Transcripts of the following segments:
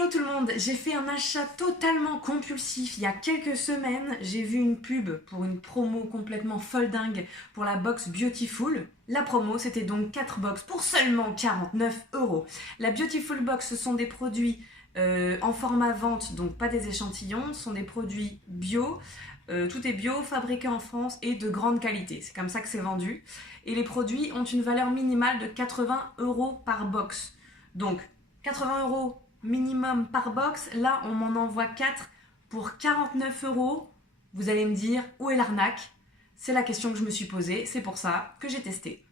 Hello tout le monde, j'ai fait un achat totalement compulsif il y a quelques semaines. J'ai vu une pub pour une promo complètement folle dingue pour la box Beautiful. La promo, c'était donc 4 box pour seulement 49 €. La Beautiful box, ce sont des produits en format vente, donc pas des échantillons, ce sont des produits bio. Tout est bio, fabriqué en France et de grande qualité. C'est comme ça que c'est vendu. Et les produits ont une valeur minimale de 80 € par box. Donc 80 € minimum par box. Là, on m'en envoie 4 pour 49 €. Vous allez me dire, où est l'arnaque? C'est la question que je me suis posée. C'est pour ça que j'ai testé.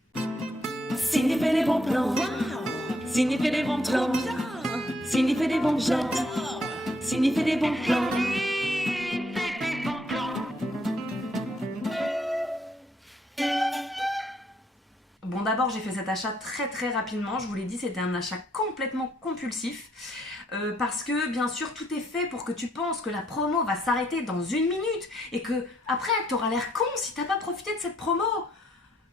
Cindy fait des bons plans. Cindy fait des bons plans. Cindy fait des bons plans. Cindy fait des bons plans. Bon, d'abord, j'ai fait cet achat très rapidement. Je vous l'ai dit, c'était un achat complètement compulsif. Parce que, bien sûr, tout est fait pour que tu penses que la promo va s'arrêter dans 1 minute. Et que, après, t'auras l'air con si t'as pas profité de cette promo.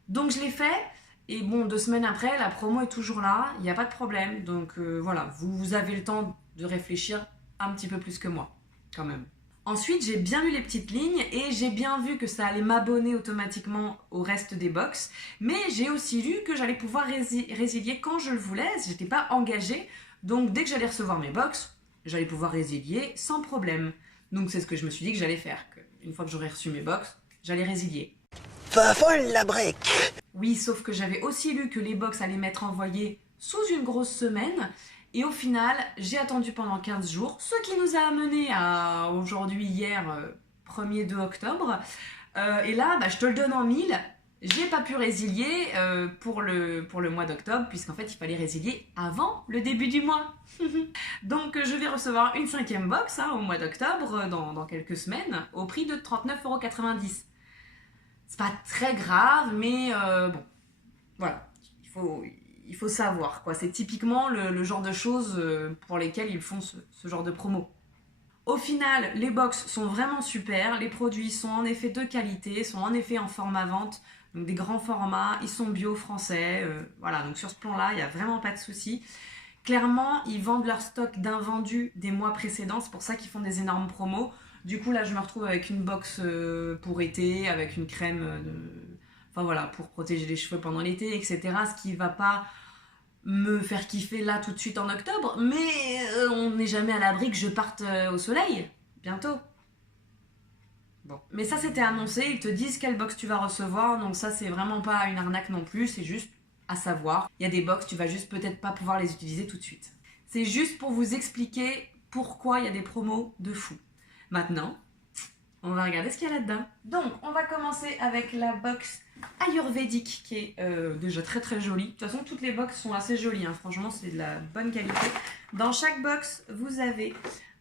Donc, je l'ai fait. Et bon, 2 semaines après, la promo est toujours là. Il n'y a pas de problème. Donc, voilà, vous avez le temps de réfléchir un petit peu plus que moi, quand même. Ensuite, j'ai bien lu les petites lignes et j'ai bien vu que ça allait m'abonner automatiquement au reste des box. Mais j'ai aussi lu que j'allais pouvoir résilier quand je le voulais. J'étais pas engagée. Donc, dès que j'allais recevoir mes box, j'allais pouvoir résilier sans problème. Donc, c'est ce que je me suis dit que j'allais faire. Une fois que j'aurais reçu mes box, j'allais résilier. Pas folle la brique! Oui, sauf que j'avais aussi lu que les box allaient m'être envoyées sous une grosse semaine. Et au final, j'ai attendu pendant 15 jours, ce qui nous a amené à aujourd'hui, hier, 1er 2 octobre. Et là, je te le donne en 1000. J'ai pas pu résilier pour le mois d'octobre, puisqu'en fait, il fallait résilier avant le début du mois. Donc, je vais recevoir une 5e box au mois d'octobre, dans quelques semaines, au prix de 39,90 €. C'est pas très grave, mais bon, voilà, il faut savoir, quoi. C'est typiquement le genre de choses pour lesquelles ils font ce genre de promo. Au final, les box sont vraiment super. Les produits sont en effet de qualité, sont en effet en format vente, donc des grands formats. Ils sont bio français. Voilà, donc sur ce plan-là, il n'y a vraiment pas de souci. Clairement, ils vendent leur stock d'invendus des mois précédents. C'est pour ça qu'ils font des énormes promos. Du coup, là, je me retrouve avec une box pour été, avec une crème enfin voilà, pour protéger les cheveux pendant l'été, etc. Ce qui va pas me faire kiffer là tout de suite en octobre, mais on n'est jamais à l'abri que je parte au soleil, bientôt. Bon, mais ça c'était annoncé, ils te disent quelle box tu vas recevoir, donc ça c'est vraiment pas une arnaque non plus, c'est juste à savoir. Il y a des box, tu vas juste peut-être pas pouvoir les utiliser tout de suite. C'est juste pour vous expliquer pourquoi il y a des promos de fou. Maintenant, on va regarder ce qu'il y a là-dedans. Donc, on va commencer avec la box ayurvédique qui est déjà très jolie. De toute façon, toutes les box sont assez jolies, franchement, c'est de la bonne qualité. Dans chaque box, vous avez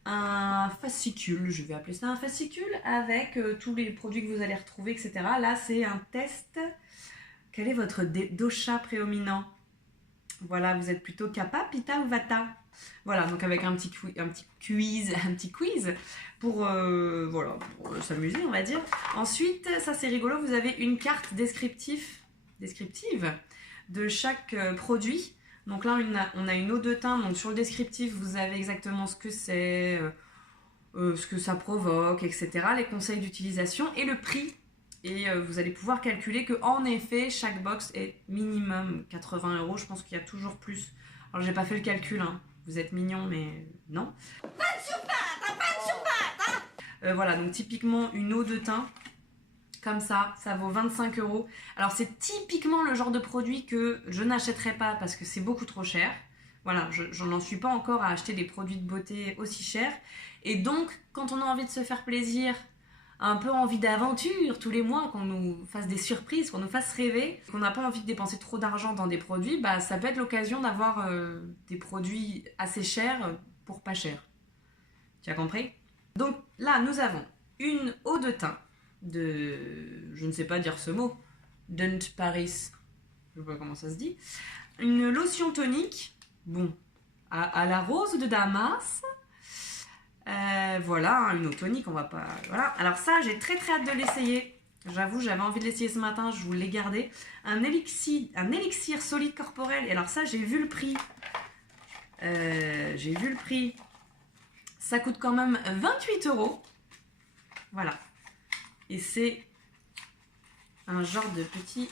un fascicule, je vais appeler ça un fascicule, avec tous les produits que vous allez retrouver, etc. Là, c'est un test. Quel est votre dosha prédominant? Voilà, vous êtes plutôt Kapha, Pitta ou Vata? Voilà, donc avec un petit quiz pour, voilà, pour s'amuser, on va dire. Ensuite, ça c'est rigolo, vous avez une carte descriptive de chaque produit. Donc là, on a une eau de teint, donc sur le descriptif, vous avez exactement ce que c'est, ce que ça provoque, etc. Les conseils d'utilisation et le prix. Et vous allez pouvoir calculer que en effet, chaque box est minimum 80 €. Je pense qu'il y a toujours plus. Alors, j'ai pas fait le calcul, Vous êtes mignons, mais non. Pas de surpâte, Voilà, donc typiquement, une eau de teint, comme ça vaut 25 €. Alors, c'est typiquement le genre de produit que je n'achèterai pas parce que c'est beaucoup trop cher. Voilà, je n'en suis pas encore à acheter des produits de beauté aussi chers. Et donc, quand on a envie de se faire plaisir, un peu envie d'aventure tous les mois, qu'on nous fasse des surprises, qu'on nous fasse rêver, qu'on n'a pas envie de dépenser trop d'argent dans des produits, ça peut être l'occasion d'avoir des produits assez chers pour pas cher. Tu as compris? Donc là, nous avons une eau de teint de... je ne sais pas dire ce mot. Dunt Paris. Je sais pas comment ça se dit. Une lotion tonique, bon, à la rose de Damas. Voilà, une eau tonique, on va pas... Voilà. Alors ça, j'ai très hâte de l'essayer. J'avoue, j'avais envie de l'essayer ce matin, je vous l'ai gardé. Un élixir solide corporel. Et alors ça, j'ai vu le prix. Ça coûte quand même 28 €. Voilà. Et c'est un genre de petit...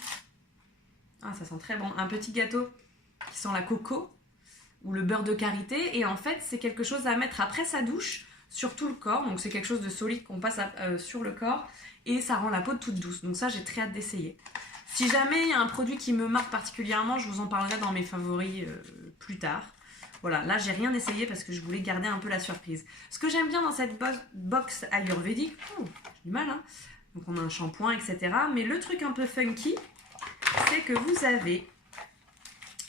Ah, ça sent très bon. Un petit gâteau qui sent la coco ou le beurre de karité. Et en fait, c'est quelque chose à mettre après sa douche sur tout le corps. Donc, c'est quelque chose de solide qu'on passe sur le corps. Et ça rend la peau toute douce. Donc ça, j'ai très hâte d'essayer. Si jamais il y a un produit qui me marque particulièrement, je vous en parlerai dans mes favoris plus tard. Voilà, là, j'ai rien essayé parce que je voulais garder un peu la surprise. Ce que j'aime bien dans cette box ayurvédique... Oh, j'ai du mal, hein. Donc, on a un shampoing, etc. Mais le truc un peu funky, c'est que vous avez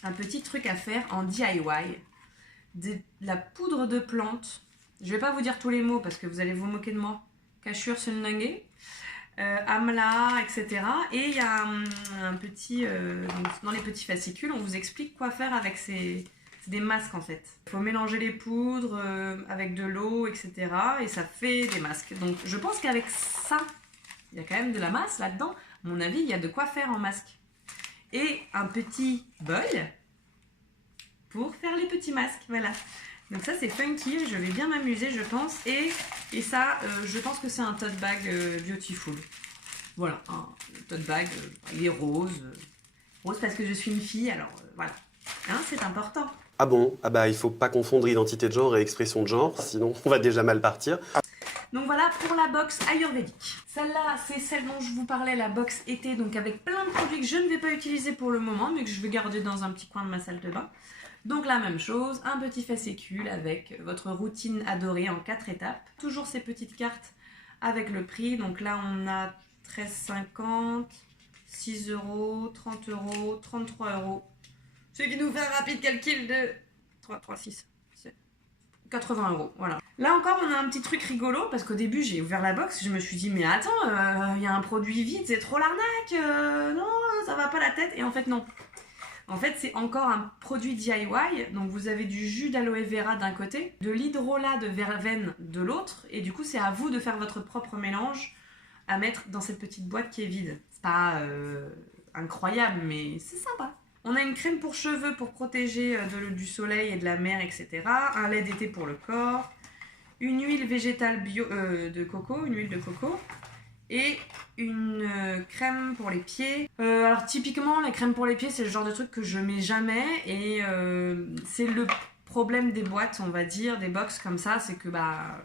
un petit truc à faire en DIY. De la poudre de plante. Je vais pas vous dire tous les mots parce que vous allez vous moquer de moi. Cachur Sunlange, Amla, etc. Et il y a un petit... dans les petits fascicules, on vous explique quoi faire avec ces... C'est des masques en fait. Il faut mélanger les poudres avec de l'eau, etc. Et ça fait des masques. Donc je pense qu'avec ça, il y a quand même de la masse là-dedans. À mon avis, il y a de quoi faire en masque. Et un petit bol pour faire les petits masques. Voilà. Donc ça c'est funky, je vais bien m'amuser je pense. Et ça, je pense que c'est un tote bag beautiful. Voilà, un tote bag, il est rose. Rose parce que je suis une fille, alors voilà. Hein, c'est important. Ah bon? Ah bah il faut pas confondre identité de genre et expression de genre, sinon on va déjà mal partir. Donc voilà pour la box ayurvédique. Celle-là, c'est celle dont je vous parlais, la box été, donc avec plein de produits que je ne vais pas utiliser pour le moment, mais que je vais garder dans un petit coin de ma salle de bain. Donc la même chose, un petit fascicule avec votre routine adorée en 4 étapes. Toujours ces petites cartes avec le prix. Donc là on a 13,50, 6 €, 30 €, 33 €. Ce qui nous fait un rapide calcul de 6, 80 €. Voilà. Là encore on a un petit truc rigolo parce qu'au début j'ai ouvert la box, je me suis dit mais attends, il y a un produit vide, c'est trop l'arnaque, non ça va pas la tête. Et en fait non. En fait, c'est encore un produit DIY. Donc, vous avez du jus d'aloe vera d'un côté, de l'hydrolat de verveine de l'autre. Et du coup, c'est à vous de faire votre propre mélange à mettre dans cette petite boîte qui est vide. C'est pas incroyable, mais c'est sympa. On a une crème pour cheveux pour protéger du soleil et de la mer, etc. Un lait d'été pour le corps. Une huile végétale bio de coco, une huile de coco. Et une crème pour les pieds. Alors typiquement la crème pour les pieds c'est le genre de truc que je mets jamais. Et c'est le problème des boîtes on va dire, des box comme ça. C'est que bah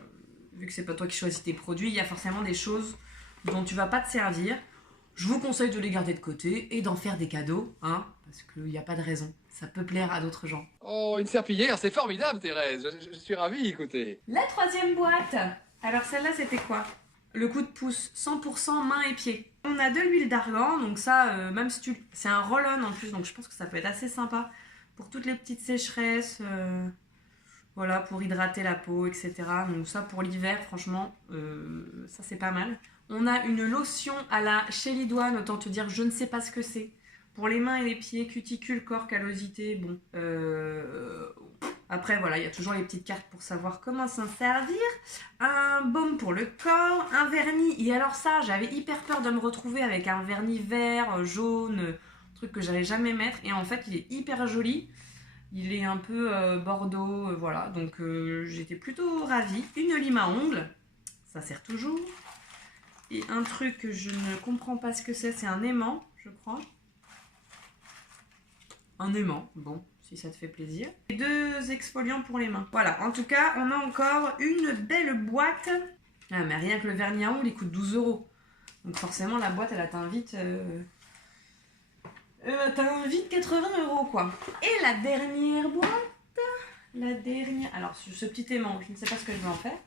vu que c'est pas toi qui choisis tes produits, il y a forcément des choses dont tu vas pas te servir. Je vous conseille de les garder de côté et d'en faire des cadeaux, hein, parce qu'il n'y a pas de raison. Ça peut plaire à d'autres gens. Oh, une serpillière, c'est formidable Thérèse, je suis ravi, écoutez. La troisième boîte. Alors celle-là c'était quoi? Le coup de pouce, 100% mains et pieds. On a de l'huile d'argan, donc ça, même si c'est un roll-on en plus, donc je pense que ça peut être assez sympa pour toutes les petites sécheresses, voilà, pour hydrater la peau, etc. Donc ça pour l'hiver, franchement, ça c'est pas mal. On a une lotion à la chélidoine, autant te dire, je ne sais pas ce que c'est. Pour les mains et les pieds, cuticule, corps, callosité, bon. Après, voilà, il y a toujours les petites cartes pour savoir comment s'en servir. Un baume pour le corps, un vernis. Et alors ça, j'avais hyper peur de me retrouver avec un vernis vert, jaune, truc que j'allais jamais mettre. Et en fait, il est hyper joli. Il est un peu bordeaux, voilà. Donc, j'étais plutôt ravie. Une lime à ongles, ça sert toujours. Et un truc que je ne comprends pas ce que c'est un aimant, je crois. Un aimant, bon, si ça te fait plaisir. Et 2 exfoliants pour les mains. Voilà, en tout cas, on a encore une belle boîte. Ah, mais rien que le vernis à ongles, il coûte 12 €. Donc forcément, la boîte, elle atteint vite... vite 80 € quoi. Et la dernière boîte... La dernière... Alors, ce petit aimant, je ne sais pas ce que je vais en faire.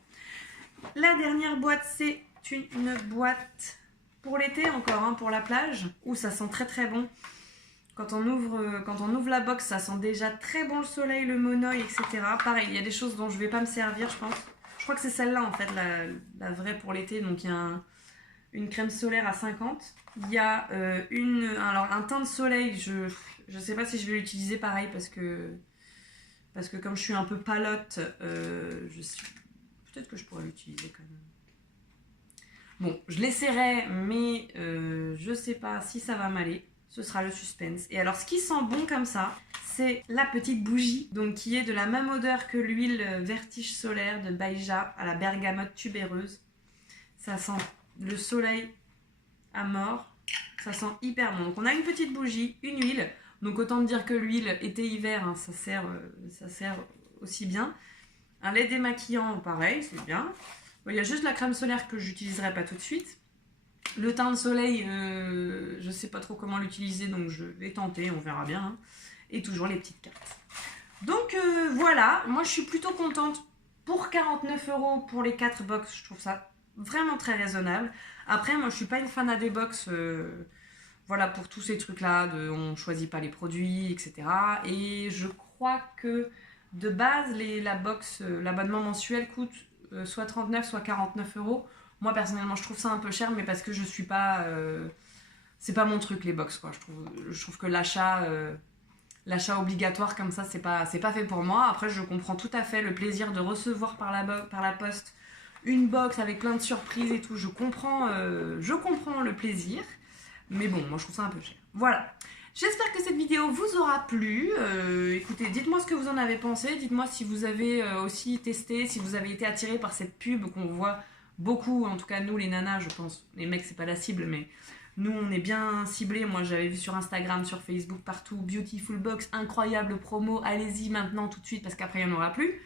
La dernière boîte, c'est une boîte pour l'été encore, hein, pour la plage. Ouh, ça sent très très bon. Quand on ouvre la box, ça sent déjà très bon le soleil, le monoeil, etc. Pareil, il y a des choses dont je vais pas me servir, je pense. Je crois que c'est celle-là, en fait, la vraie pour l'été. Donc, il y a une crème solaire à 50. Il y a un teint de soleil. Je sais pas si je vais l'utiliser pareil parce que comme je suis un peu palote, peut-être que je pourrais l'utiliser quand même. Bon, je l'essaierai, mais je sais pas si ça va m'aller. ce sera le suspense. Et alors ce qui sent bon comme ça, c'est la petite bougie, donc qui est de la même odeur que l'huile Vertige Solaire de Baija à la bergamote tubéreuse. Ça sent le soleil à mort, ça sent hyper bon. Donc on a une petite bougie, une huile, donc autant dire que l'huile été-hiver, hein, ça sert aussi bien. Un lait démaquillant, pareil, c'est bien. Bon, il y a juste la crème solaire que j'utiliserai pas tout de suite. Le teint de soleil, je sais pas trop comment l'utiliser, donc je vais tenter, on verra bien. Hein. Et toujours les petites cartes. Donc voilà, moi je suis plutôt contente pour 49 € pour les 4 box, je trouve ça vraiment très raisonnable. Après, moi je suis pas une fan des box, voilà, pour tous ces trucs-là, on choisit pas les produits, etc. Et je crois que de base, la box, l'abonnement mensuel coûte soit 39, soit 49 €. Moi personnellement, je trouve ça un peu cher, mais parce que je suis pas... c'est pas mon truc les box, quoi. Je trouve que l'achat obligatoire comme ça, c'est pas fait pour moi. Après, je comprends tout à fait le plaisir de recevoir par la poste une box avec plein de surprises et tout. Je comprends le plaisir. Mais bon, moi je trouve ça un peu cher. Voilà. J'espère que cette vidéo vous aura plu. Écoutez, dites-moi ce que vous en avez pensé. Dites-moi si vous avez aussi testé, si vous avez été attiré par cette pub qu'on voit beaucoup. En tout cas, nous les nanas, je pense. Les mecs, c'est pas la cible, mais... Nous, on est bien ciblés. Moi, j'avais vu sur Instagram, sur Facebook, partout. Beautiful Box, incroyable promo. Allez-y maintenant, tout de suite, parce qu'après, il n'y en aura plus.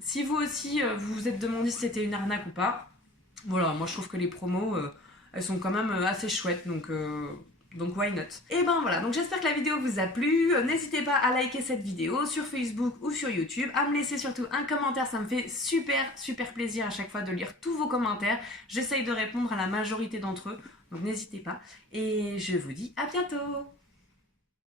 Si vous aussi, vous vous êtes demandé si c'était une arnaque ou pas, voilà, moi, je trouve que les promos, elles sont quand même assez chouettes. Donc why not? Et ben voilà, donc j'espère que la vidéo vous a plu. N'hésitez pas à liker cette vidéo sur Facebook ou sur YouTube. À me laisser surtout un commentaire, ça me fait super plaisir à chaque fois de lire tous vos commentaires. J'essaye de répondre à la majorité d'entre eux. Donc n'hésitez pas. Et je vous dis à bientôt!